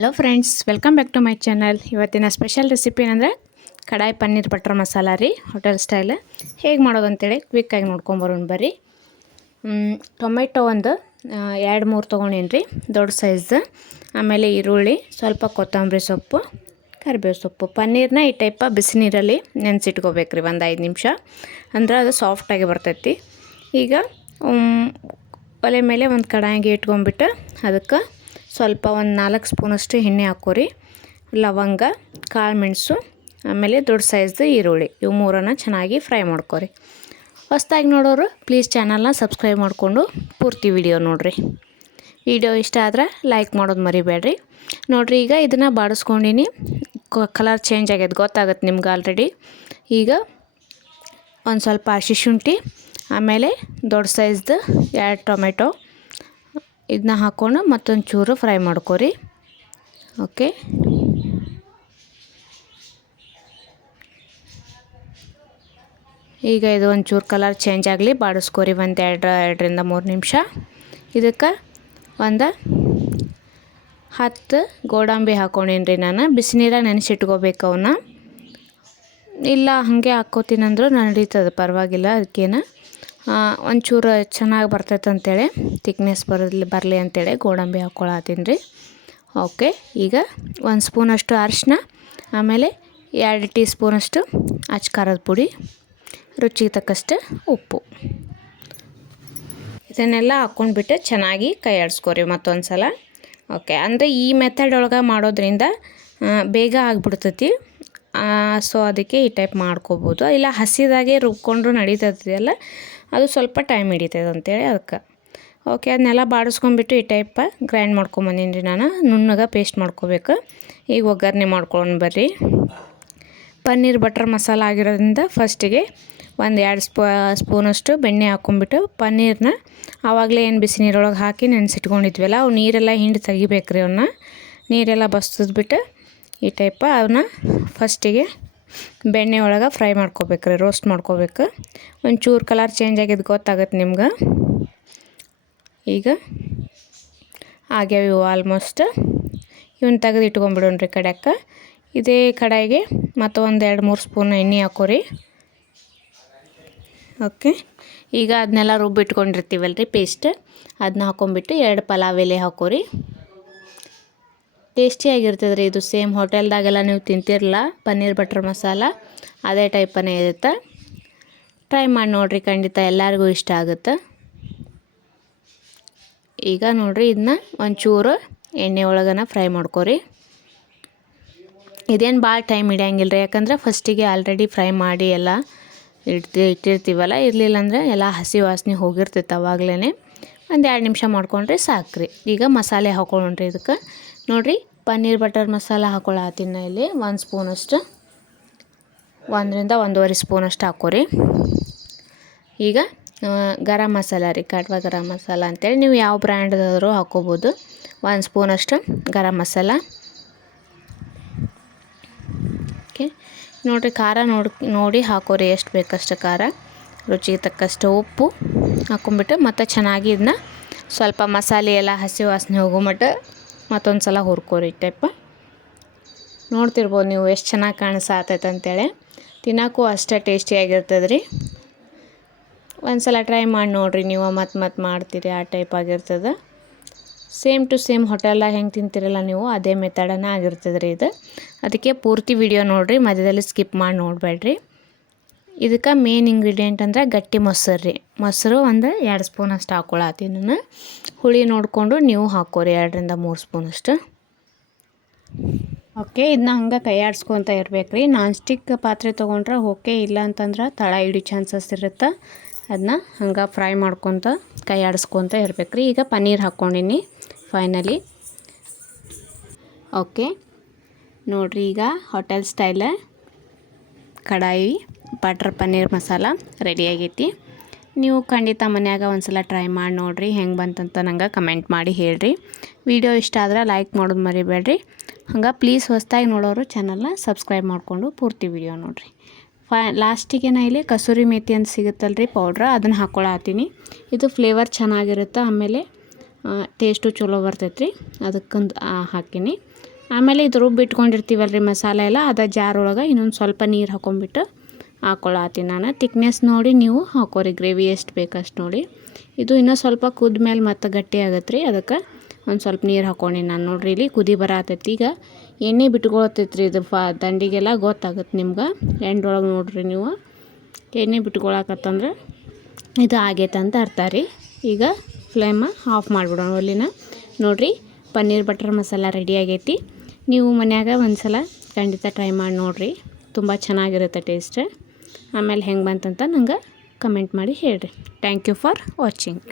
Hello friends welcome back to my channel ಇವತ್ತಿನ special recipe ಏನಂದರೆ kadai paneer butter masala ರೀ hotel style ಹೇಗೆ ಮಾಡೋದು ಅಂತೇಳಿ ಕ್ವಿಕ್ಕಾಗಿ ನೋಡ್ಕೊಂಬರೋಣ ಬರ್ರಿ. ಟೊಮೆಟೊ ಒಂದು ಎರಡು, ಮೂರು ತೊಗೊಂಡೇನು ರೀ, ದೊಡ್ಡ ಸೈಜ್ ಆಮೇಲೆ ಈರುಳ್ಳಿ, ಸ್ವಲ್ಪ ಕೊತ್ತಂಬರಿ ಸೊಪ್ಪು, ಕರಿಬೇವು ಸೊಪ್ಪು. ಪನ್ನೀರ್ನ ಈ ಟೈಪ ಬಿಸಿ ನೀರಲ್ಲಿ ನೆನೆಸಿಟ್ಕೋಬೇಕು ರೀ, ಒಂದು ಐದು ನಿಮಿಷ. ಅಂದ್ರೆ ಅದು ಸಾಫ್ಟಾಗಿ ಬರ್ತೈತಿ. ಈಗ ಒಲೆ ಮೇಲೆ ಒಂದು ಕಡಾಯಿಗೆ ಇಟ್ಕೊಂಡ್ಬಿಟ್ಟು ಅದಕ್ಕೆ ಸ್ವಲ್ಪ ಒಂದು ನಾಲ್ಕು ಸ್ಪೂನಷ್ಟು ಎಣ್ಣೆ ಹಾಕೋರಿ, ಲವಂಗ, ಕಾಳು ಮೆಣಸು, ಆಮೇಲೆ ದೊಡ್ಡ ಸೈಜ್ದು ಈರುಳ್ಳಿ. ಇವು ಮೂರನ್ನು ಚೆನ್ನಾಗಿ ಫ್ರೈ ಮಾಡ್ಕೋರಿ. ಹೊಸ್ದಾಗಿ ನೋಡೋರು ಪ್ಲೀಸ್ ಚಾನಲ್ನ ಸಬ್ಸ್ಕ್ರೈಬ್ ಮಾಡಿಕೊಂಡು ಪೂರ್ತಿ ವಿಡಿಯೋ ನೋಡಿರಿ. ವಿಡಿಯೋ ಇಷ್ಟ ಆದ್ರೆ ಲೈಕ್ ಮಾಡೋದು ಮರಿಬೇಡ್ರಿ. ನೋಡಿರಿ, ಈಗ ಇದನ್ನು ಬಾಡಿಸ್ಕೊಂಡಿನಿ. ಕಲರ್ ಚೇಂಜ್ ಆಗ್ಯದ, ಗೊತ್ತಾಗತ್ತೆ ನಿಮ್ಗೆ ಆಲ್ರೆಡಿ. ಈಗ ಒಂದು ಸ್ವಲ್ಪ ಹಸಿ ಶುಂಠಿ, ಆಮೇಲೆ ದೊಡ್ಡ ಸೈಜ್ದು ಎರಡು ಟೊಮೆಟೊ. ಇದನ್ನ ಹಾಕ್ಕೊಂಡು ಮತ್ತೊಂದು ಚೂರು ಫ್ರೈ ಮಾಡ್ಕೊರಿ. ಓಕೆ ಈಗ ಇದು ಒಂಚೂರು ಕಲರ್ ಚೇಂಜ್ ಆಗಲಿ, ಬಾಡಿಸ್ಕೊರಿ ಒಂದು ಎರಡು, ಎರಡರಿಂದ ಮೂರು ನಿಮಿಷ. ಇದಕ್ಕೆ ಒಂದು ಹತ್ತು ಗೋಡಂಬಿ ಹಾಕ್ಕೊಂಡಿನಿ ನಾನು. ಬಿಸಿನೀರಾಗ ನೆನೆಸಿಟ್ಕೋಬೇಕು ಅವನ್ನ ಇಲ್ಲ, ಹಾಗೆ ಹಾಕ್ಕೋತೀನಂದ್ರೂ ನಡೀತದೆ, ಪರವಾಗಿಲ್ಲ ಅದಕ್ಕೇನು ಒಂಚೂರು ಚೆನ್ನಾಗಿ ಬರ್ತೈತೆ ಅಂತೇಳಿ ತಿಕ್ನೆಸ್ ಬರಲಿ ಬರಲಿ ಅಂತೇಳಿ ಗೋಡಂಬಿ ಹಾಕ್ಕೊಳತ್ತೀನಿ ರೀ. ಓಕೆ ಈಗ ಒಂದು ಸ್ಪೂನಷ್ಟು ಅರಿಶಿನ, ಆಮೇಲೆ ಎರಡು ಟೀ ಸ್ಪೂನಷ್ಟು ಅಚ್ಚ ಖಾರದ ಪುಡಿ, ರುಚಿಗೆ ತಕ್ಕಷ್ಟು ಉಪ್ಪು. ಇದನ್ನೆಲ್ಲ ಹಾಕ್ಕೊಂಡ್ಬಿಟ್ಟು ಚೆನ್ನಾಗಿ ಕೈ ಆಡಿಸ್ಕೊರಿ ಮತ್ತೊಂದು ಸಲ ಓಕೆ ಅಂದರೆ ಈ ಮೆಥಡ್ ಒಳಗೆ ಮಾಡೋದ್ರಿಂದ ಬೇಗ ಆಗಿಬಿಡ್ತೈತಿ. ಸೊ ಅದಕ್ಕೆ ಈ ಟೈಪ್ ಮಾಡ್ಕೋಬೋದು. ಇಲ್ಲ ಹಸಿದಾಗೆ ರುಬ್ಕೊಂಡ್ರು ನಡೀತದಲ್ಲ ಅದು ಸ್ವಲ್ಪ ಟೈಮ್ ಹಿಡಿತದೆ ಅಂತೇಳಿ ಅದಕ್ಕೆ. ಓಕೆ ಅದನ್ನೆಲ್ಲ ಬಾಡಿಸ್ಕೊಂಡ್ಬಿಟ್ಟು ಈ ಟೈಪ ಗ್ರೈಂಡ್ ಮಾಡ್ಕೊಂಬಂದೀನಿ ರೀ ನಾನು. ನುಣ್ಣಗೆ ಪೇಸ್ಟ್ ಮಾಡ್ಕೋಬೇಕು. ಈಗ ಒಗ್ಗರಣೆ ಮಾಡ್ಕೊಂಡು ಬರ್ರಿ. ಪನ್ನೀರ್ ಬಟರ್ ಮಸಾಲ ಆಗಿರೋದ್ರಿಂದ ಫಸ್ಟಿಗೆ ಒಂದು ಎರಡು ಸ್ಪೂ, ಸ್ಪೂನಷ್ಟು ಬೆಣ್ಣೆ ಹಾಕ್ಕೊಂಬಿಟ್ಟು ಪನ್ನೀರ್ನ ಆವಾಗಲೇ ಏನು ಬಿಸಿ ನೀರೊಳಗೆ ಹಾಕಿ ನೆನೆಸಿಟ್ಕೊಂಡಿದ್ವಲ್ಲ, ಅವು ನೀರೆಲ್ಲ ಹಿಂಡಿ ತೆಗಿಬೇಕು ರೀ ಅವನ್ನ ನೀರೆಲ್ಲ ಬಸ್ತದ್ಬಿಟ್ಟು ಈ ಟೈಪ ಅವನ್ನ ಫಸ್ಟಿಗೆ ಬೆಣ್ಣೆ ಒಳಗೆ ಫ್ರೈ ಮಾಡ್ಕೋಬೇಕು ರೀ ರೋಸ್ಟ್ ಮಾಡ್ಕೋಬೇಕು. ಒಂಚೂರು ಕಲರ್ ಚೇಂಜ್ ಆಗಿದ್ದು ಗೊತ್ತಾಗತ್ತೆ ನಿಮ್ಗೆ. ಈಗ ಆಗ್ಯಾವ ಇವು ಆಲ್ಮೋಸ್ಟ್ ಇವನ್ನ ತೆಗೆದು ಇಟ್ಕೊಂಡ್ಬಿಡೋಣ್ರಿ ರೀ ಕಡ್ಯಾಕ. ಇದೇ ಕಡಾಯಿಗೆ ಮತ್ತು ಒಂದು ಎರಡು ಮೂರು ಸ್ಪೂನ್ ಎಣ್ಣೆ ಹಾಕೋರಿ. ಓಕೆ ಈಗ ಅದನ್ನೆಲ್ಲ ರುಬ್ಬಿಟ್ಕೊಂಡಿರ್ತೀವಲ್ರಿ ಪೇಸ್ಟ್ ಅದನ್ನ ಹಾಕೊಂಡ್ಬಿಟ್ಟು ಎರಡು ಪಲಾವ್ ಎಲೆ ಹಾಕೋರಿ. ಟೇಸ್ಟಿಯಾಗಿರ್ತದೆ ರೀ ಇದು ಸೇಮ್ ಹೋಟೆಲ್ದಾಗೆಲ್ಲ ನೀವು ತಿಂತಿರಲ್ಲ ಪನ್ನೀರ್ ಬಟರ್ ಮಸಾಲ, ಅದೇ ಟೈಪನೇ ಇರುತ್ತೆ. ಟ್ರೈ ಮಾಡಿ ನೋಡಿರಿ, ಖಂಡಿತ ಎಲ್ಲರಿಗೂ ಇಷ್ಟ ಆಗುತ್ತೆ. ಈಗ ನೋಡಿರಿ ಇದನ್ನ ಒಂಚೂರು ಎಣ್ಣೆ ಒಳಗನ ಫ್ರೈ ಮಾಡ್ಕೊರಿ. ಇದೇನು ಭಾಳ ಟೈಮ್ ಹಿಡಿಯಂಗಿಲ್ಲ ರೀ ಯಾಕಂದ್ರೆ ಫಸ್ಟಿಗೆ ಆಲ್ರೆಡಿ ಫ್ರೈ ಮಾಡಿ ಎಲ್ಲ ಇಡ್ತಿ, ಇಟ್ಟಿರ್ತೀವಲ್ಲ, ಇರಲಿಲ್ಲ ಅಂದರೆ ಎಲ್ಲ ಹಸಿ ವಾಸನೆ ಹೋಗಿರ್ತೈತೆ ಅವಾಗಲೇ ಒಂದು ಎರಡು ನಿಮಿಷ ಮಾಡ್ಕೊಂಡ್ರೆ ಸಾಕ್ರಿ. ಈಗ ಮಸಾಲೆ ಹಾಕೊಳ್ಳೋಣ್ರಿ ಇದಕ್ಕೆ. ನೋಡಿರಿ, ಪನ್ನೀರ್ ಬಟರ್ ಮಸಾಲ ಹಾಕೊಳ್ಳತ್ತೀನಿ ನಾ ಇಲ್ಲಿ ಒಂದು ಸ್ಪೂನಷ್ಟು. ಒಂದರಿಂದ ಒಂದೂವರೆ ಸ್ಪೂನಷ್ಟು ಹಾಕೋರಿ. ಈಗ ಗರಂ ಮಸಾಲ ರೀ ಕಟ್ವಾ ಗರಂ ಮಸಾಲ ಅಂತೇಳಿ ನೀವು ಯಾವ ಬ್ರ್ಯಾಂಡ್ದಾದರೂ ಹಾಕೋಬೋದು. ಒಂದು ಸ್ಪೂನಷ್ಟು ಗರಂ ಮಸಾಲ. ಓಕೆ, ನೋಡಿರಿ, ಖಾರ ನೋಡಿ ನೋಡಿ ಹಾಕೋರಿ, ಎಷ್ಟು ಬೇಕಷ್ಟು ಖಾರ. ರುಚಿಗೆ ತಕ್ಕಷ್ಟು ಉಪ್ಪು. ಹಾಕೊಂಬಿಟ್ಟು ಮತ್ತೆ ಚೆನ್ನಾಗಿ ಇದನ್ನ ಸ್ವಲ್ಪ ಮಸಾಲೆ ಎಲ್ಲ ಹಸಿ ವಾಸನೆ ಹೋಗೋ ಮಟ್ಟ ಮತ್ತೊಂದು ಸಲ ಹುರ್ಕೋರಿ ಟೈಪ ನೋಡ್ತಿರ್ಬೋದು ನೀವು ಎಷ್ಟು ಚೆನ್ನಾಗಿ ಕಾಣಿಸಾತೈತೆ ಅಂತೇಳಿ. ತಿನ್ನೋಕ್ಕೂ ಅಷ್ಟೇ ಟೇಸ್ಟಿಯಾಗಿರ್ತದೆ ರೀ ಒಂದು ಸಲ ಟ್ರೈ ಮಾಡಿ ನೋಡಿರಿ ನೀವು, ಮತ್ತೆ ಮತ್ತೆ ಮಾಡ್ತೀರಿ ಆ ಟೈಪ್ ಆಗಿರ್ತದೆ. ಸೇಮ್ ಟು ಸೇಮ್ ಹೋಟೆಲ್ದಾಗ ಹೆಂಗೆ ತಿಂತೀರಲ್ಲ ನೀವು, ಅದೇ ಮೆಥಡನೇ ಆಗಿರ್ತದೆ ರೀ ಇದು. ಅದಕ್ಕೆ ಪೂರ್ತಿ ವಿಡಿಯೋ ನೋಡಿರಿ, ಮಧ್ಯದಲ್ಲಿ ಸ್ಕಿಪ್ ಮಾಡಿ ನೋಡಬೇಡ್ರಿ. ಇದಕ್ಕೆ ಮೇನ್ ಇಂಗ್ರೀಡಿಯೆಂಟ್ ಅಂದರೆ ಗಟ್ಟಿ ಮೊಸರು ರೀ ಮೊಸರು ಒಂದು ಎರಡು ಸ್ಪೂನ್ ಅಷ್ಟು ಹಾಕ್ಕೊಳತ್ತೀನಿ ನಾನು ಹುಳಿ ನೋಡಿಕೊಂಡು ನೀವು ಹಾಕೋರಿ, ಎರಡರಿಂದ ಮೂರು ಸ್ಪೂನಷ್ಟು ಓಕೆ ಇದನ್ನ ಹಂಗೆ ಕೈ ಆಡಿಸ್ಕೊತ ಇರ್ಬೇಕು ರೀ ನಾನ್ ಸ್ಟಿಕ್ ಪಾತ್ರೆ ತೊಗೊಂಡ್ರೆ ಓಕೆ ಇಲ್ಲ ಅಂತಂದ್ರೆ ತಳ ಹಿಡಿ ಚಾನ್ಸಸ್ ಇರುತ್ತೆ. ಅದನ್ನ ಹಂಗೆ ಫ್ರೈ ಮಾಡ್ಕೊತ ಕೈಯಾಡಿಸ್ಕೊತ ಇರ್ಬೇಕು ರೀ ಈಗ ಪನ್ನೀರ್ ಹಾಕ್ಕೊಂಡಿನಿ ಫೈನಲಿ ಓಕೆ ನೋಡ್ರಿ ಈಗ ಹೋಟೆಲ್ ಸ್ಟೈಲ ಕಡಾಯಿ. ಬಟ್ರ್ ಪನ್ನೀರ್ ಮಸಾಲ ರೆಡಿ ಆಗೈತಿ. ನೀವು ಖಂಡಿತ ಮನ್ಯಾಗ ಒಂದ್ಸಲ ಟ್ರೈ ಮಾಡಿ ನೋಡಿರಿ, ಹೆಂಗೆ ಬಂತಂತ ನಂಗೆ ಕಮೆಂಟ್ ಮಾಡಿ ಹೇಳ್ರಿ. ವಿಡಿಯೋ ಇಷ್ಟ ಆದ್ರೆ ಲೈಕ್ ಮಾಡೋದು ಮರಿಬೇಡ್ರಿ. ಹಂಗೆ ಪ್ಲೀಸ್ ಹೊಸ್ದಾಗಿ ನೋಡೋರು ಚಾನಲ್ನ ಸಬ್ಸ್ಕ್ರೈಬ್ ಮಾಡಿಕೊಂಡು ಪೂರ್ತಿ ವಿಡಿಯೋ ನೋಡಿರಿ. ಫೈ ಲಾಸ್ಟಿಗೆ ನಾ ಇಲ್ಲಿ ಕಸೂರಿ ಮೇಥಿ ಅಂತ ಸಿಗುತ್ತಲ್ರಿ ಪೌಡ್ರ್ ಅದನ್ನು ಹಾಕ್ಕೊಳತ್ತೀನಿ ಇದು ಫ್ಲೇವರ್ ಚೆನ್ನಾಗಿರುತ್ತೆ, ಆಮೇಲೆ ಟೇಸ್ಟು ಚಲೋ ಬರ್ತೈತೆ ರೀ ಅದಕ್ಕಂದು ಹಾಕಿನಿ ಆಮೇಲೆ ಇದು ರುಬ್ಬಿಟ್ಕೊಂಡಿರ್ತೀವಲ್ಲ ರೀ ಮಸಾಲೆ ಎಲ್ಲ, ಅದ ಜಾರ್ ಒಳಗೆ ಇನ್ನೊಂದು ಸ್ವಲ್ಪ ನೀರು ಹಾಕೊಂಡ್ಬಿಟ್ಟು ಹಾಕ್ಕೊಳತ್ತೀನಿ ನಾನು. ತಿಕ್ನೆಸ್ ನೋಡಿ ನೀವು ಹಾಕೋರಿ. ಗ್ರೇವಿ ಎಷ್ಟು ಬೇಕಷ್ಟು ನೋಡಿ. ಇದು ಇನ್ನೂ ಸ್ವಲ್ಪ ಕುದ್ದ ಮೇಲೆ ಮತ್ತೆ ಗಟ್ಟಿ ಆಗತ್ತೆ ರೀ ಅದಕ್ಕೆ ಒಂದು ಸ್ವಲ್ಪ ನೀರು ಹಾಕೊಂಡಿ ನಾನು ನೋಡ್ರಿ. ಇಲ್ಲಿ ಕುದಿ ಬರತೈತಿ. ಈಗ ಎಣ್ಣೆ ಬಿಟ್ಕೊಳತೈತಿ ರೀ ಇದು ಫಾ ದಂಡಿಗೆಲ್ಲ ಗೊತ್ತಾಗುತ್ತೆ ನಿಮ್ಗೆ. ಎಂಡೊಳಗೆ ನೋಡ್ರಿ ನೀವು. ಎಣ್ಣೆ ಬಿಟ್ಕೊಳಕತ್ತಂದ್ರೆ ಇದು ಆಗೈತೆ ಅಂತ ಅರ್ಥ ರೀ. ಈಗ ಫ್ಲೇಮ ಆಫ್ ಮಾಡಿಬಿಡೋಣ ಒಲಿನ ನೋಡಿರಿ, ಪನ್ನೀರ್ ಬಟರ್ ಮಸಾಲ ರೆಡಿ ಆಗೈತಿ. ನೀವು ಮನ್ಯಾಗ ಒಂದು ಸಲ ಖಂಡಿತ ಟ್ರೈ ಮಾಡಿ ನೋಡಿರಿ. ತುಂಬ ಚೆನ್ನಾಗಿರುತ್ತೆ ಟೇಸ್ಟ್ ಆಮೇಲೆ ಹೆಂಗೆ ಬಂತಂತ ನಂಗೆ ಕಮೆಂಟ್ ಮಾಡಿ ಹೇಳಿರಿ. Thank you for watching